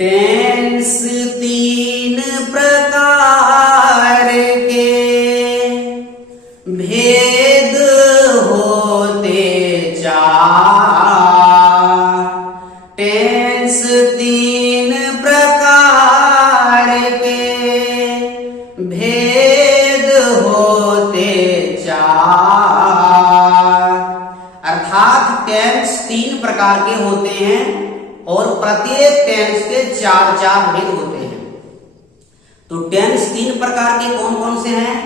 Tense तीन प्रकार के, भेद होते चार। टेंस तीन प्रकार के, भेद होते चार। अर्थात टेंस तीन प्रकार के होते हैं और प्रत्येक टेंस के चार चार भेद होते हैं। तो टेंस तीन प्रकार के कौन कौन से हैं?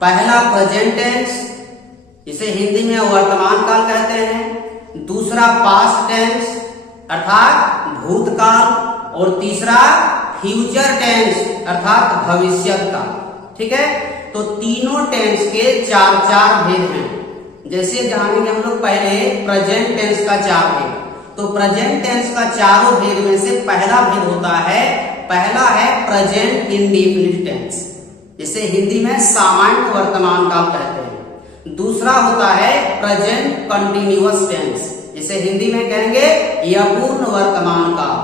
पहला प्रेजेंट टेंस, इसे हिंदी में वर्तमान काल कहते हैं। दूसरा पास्ट टेंस अर्थात भूतकाल, और तीसरा फ्यूचर टेंस अर्थात भविष्यत काल। ठीक है, तो तीनों टेंस के चार चार भेद हैं। जैसे जानेंगे हम लोग पहले प्रेजेंट टेंस का चार भेद। तो प्रेजेंट टेंस का चारों भेद में से पहला भेद होता है, पहला है प्रेजेंट इंडेफिनिट टेंस, जिसे हिंदी में सामान्य वर्तमान काल कहते हैं। दूसरा होता है प्रेजेंट कंटिन्यूअस टेंस, जिसे हिंदी में कहेंगे अपूर्ण वर्तमान काल।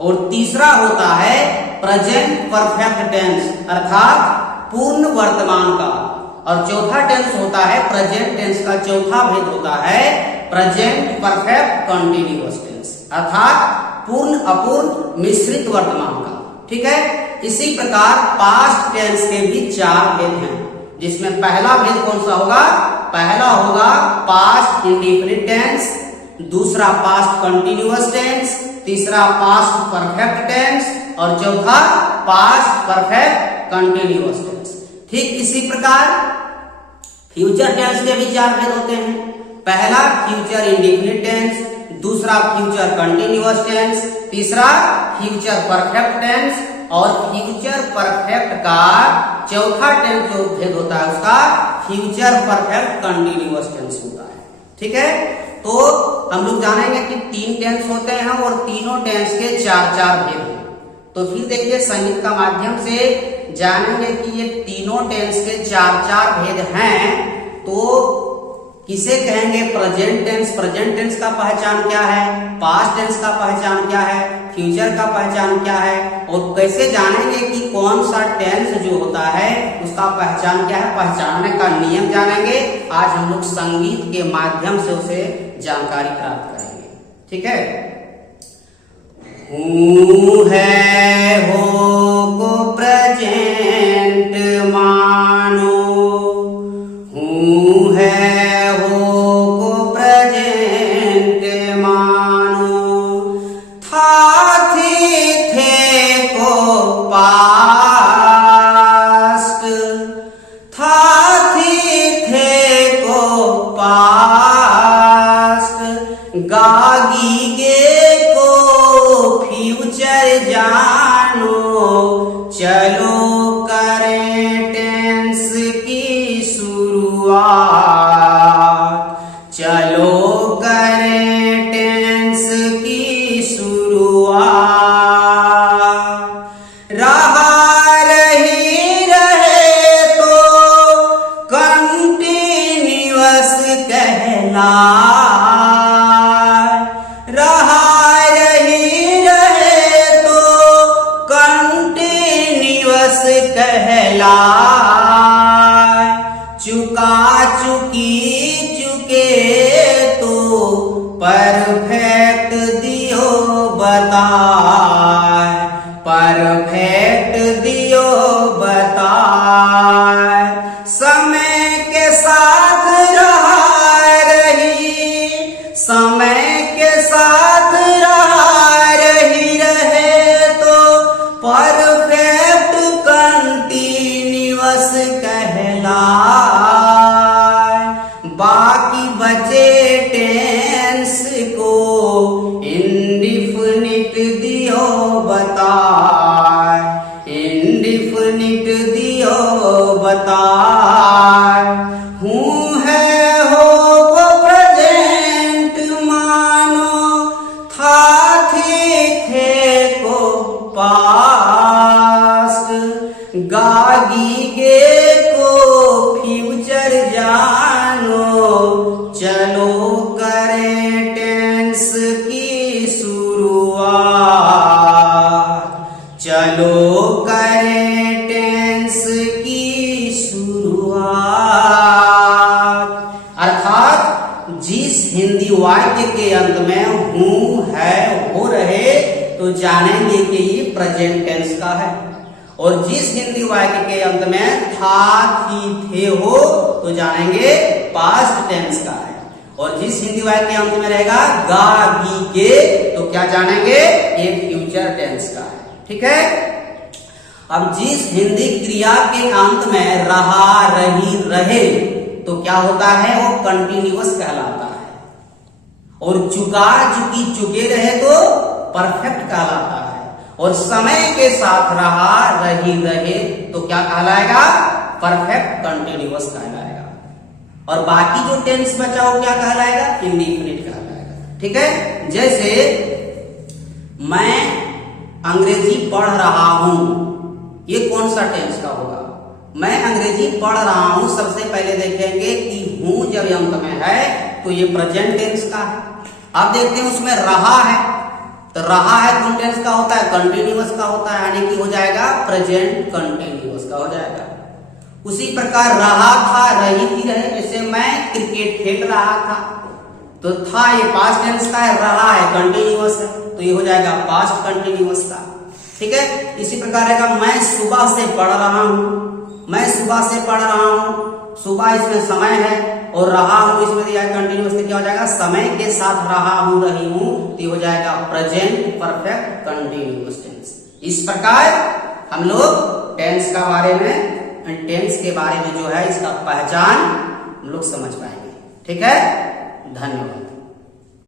और तीसरा होता है प्रेजेंट परफेक्ट टेंस अर्थात पूर्ण वर्तमान काल। और चौथा टेंस होता है प्रेजेंट टेंस का चौथा भेद होता है प्रेजेंट परफेक्ट कंटिन्यूअस टेंस अर्थात पूर्ण अपूर्ण मिश्रित वर्तमान काल। ठीक है, इसी प्रकार पास्ट टेंस के भी चार भेद हैं, जिसमें पहला भेद कौन सा होगा? पहला होगा पास्ट इंडेफिनिट टेंस, दूसरा पास्ट कंटिन्यूअस टेंस, तीसरा पास्ट परफेक्ट टेंस और चौथा पास्ट परफेक्ट कंटिन्यूअस टेंस। ठीक इसी प्रकार फ्यूचर टेंस के भी चार भेद होते हैं। पहला फ्यूचर इंडेफिनिट टेंस, दूसरा फ्यूचर कंटिन्यूअस टेंस, तीसरा फ्यूचर परफेक्ट टेंस और फ्यूचर परफेक्ट का चौथा टेंस जो भेद होता है उसका फ्यूचर परफेक्ट कंटिन्यूअस टेंस होता है। ठीक है, तो हम लोग जानेंगे कि तीन टेंस होते हैं और तीनों टेंस के चार चार भेद हैं। तो फिर देखिए संगीत का माध्यम से जानेंगे कि ये तीनों टेंस के चार चार भेद हैं। तो किसे कहेंगे प्रेजेंट टेंस? प्रेजेंट टेंस का पहचान क्या है? पास्ट टेंस का पहचान क्या है? फ्यूचर का पहचान क्या है? और कैसे जानेंगे कि कौन सा टेंस जो होता है उसका पहचान क्या है? पहचानने का नियम जानेंगे। आज हम लोग संगीत के माध्यम से उसे जानकारी प्राप्त करेंगे। ठीक है, हूँ है हो को प्रेजेंट मानो, हूँ है हो को प्रेजेंट मानो, था थी थे को पास्ट, था थी थे को पास्ट, गागी गे को फ्यूचर जानो, चलो करें टेंस की शुरुआत, चलो करें टेंस की शुरुआत। रहा रही रहे तो कंटिन्यूअस कहलाए, रहा रही रहे तो कंटिन्यूअस कहलाए, चुका चुकी चुके तो परफेक्ट दियो बताए, परफेक्ट दियो बताए। समय के साथ रहा रही, समय के साथ रहा रही रहे तो परफेक्ट कंटिन्यूअस कहलाए। बाकी बचे टेंस को इंडिफिनिट दियो बताए, इंडिफिनिट दियो बताए। हूँ है हो को प्रेजेंट मानो, था थी थे को पास्ट, गागी गे को फ्यूचर जानो, चलो करें टेंस की शुरुआत। जानेंगे कि ये प्रेजेंट टेंस का है। और जिस हिंदी वाक्य के अंत में था, थी, थे, हो तो जानेंगे पास्ट टेंस का है। और जिस हिंदी वाक्य के अंत में रहेगा गा, गी, गे तो क्या जानेंगे, ये फ्यूचर टेंस का है। ठीक है। अब जिस हिंदी क्रिया के अंत में रहा, रही, रहे तो क्या होता है, वो कंटिन्यूअस कहलाता है। और चुका, चुकी, चुके रहे तो परफेक्ट कहलाता है। और समय के साथ रहा, रही, रहे तो क्या कहलाएगा, परफेक्ट कंटिन्यूअस कहलाएगा। और बाकी जो टेंस बचा वो क्या कहलाएगा, इंडिफिनिट कहलाएगा। ठीक है। जैसे मैं अंग्रेजी पढ़ रहा हूं, ये कौन सा टेंस का होगा, मैं अंग्रेजी पढ़ रहा हूं। सबसे पहले देखेंगे कि हूं जब अंत में है तो ये प्रेजेंट टेंस का है। अब देखते हैं उसमें रहा है, तो रहा है कौन टेंस का होता है, कंटिन्यूअस का होता है, यानी कि हो जाएगा प्रेजेंट कंटिन्यूअस का हो जाएगा। उसी प्रकार रहा था, रही थी, रहे, जैसे मैं क्रिकेट खेल रहा था तो था ये पास्ट टेंस का है, रहा है कंटिन्यूअस है तो ये हो जाएगा पास्ट कंटिन्यूअस का। ठीक है। इसी प्रकार रहेगा मैं सुबह से पढ़ रहा हूं, मैं सुबह से पढ़ रहा हूं, सुबह इसमें समय है और रहा हूं इसमें दिया है कंटिन्यूअस, क्या हो जाएगा, समय के साथ रहा हूं, रही हूं तो ये हो जाएगा प्रेजेंट परफेक्ट कंटिन्यूअस टेंस। इस प्रकार हम लोग टेंस का बारे में, टेंस के बारे में जो है इसका पहचान हम लोग समझ पाएंगे। ठीक है। धन्यवाद।